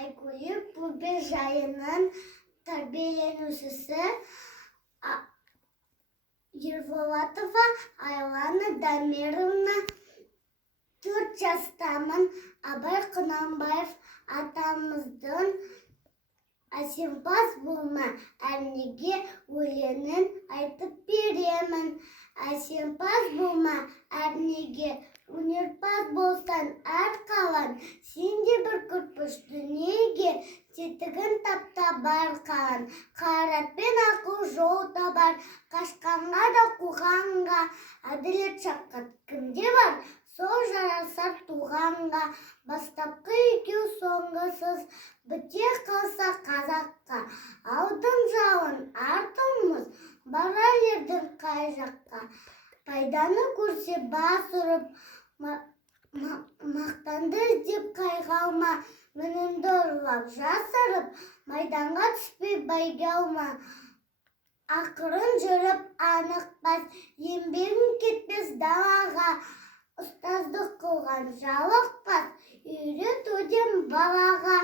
Айгүл Бөбежайының тәрбиеленушісі Ерболатова Айлана Дамировна 4 жастамын. Абай Құнанбаев атамыздың әсемпаз болма, әрнеге өлеңін айтып беремін. Әсемпаз болма, әрнеге өнерпаз болсан әр қалан. Сен де бір күрпіш дүниеге тетігін тапта бар қалан. Қайратпен ақыл жол табар, қашқанға да қуғанға. Әділет шаққат кімде бар? Сол жарасар туғанға. Бастапқы екеу соңғысыз біте қалса қазаққа. Алдым жалын артымыз барар ердің қай жаққа. Пайданы көрсе бас ұрып, мақтанды іздеп қайғалма. Мініңді ұрлап жасырып, майданға түспей бәйге алма. Ақырын жүріп анықпас, еңбегің кетпес далаға. Ұстаздық қылған жалықпас, үйретуден балаға.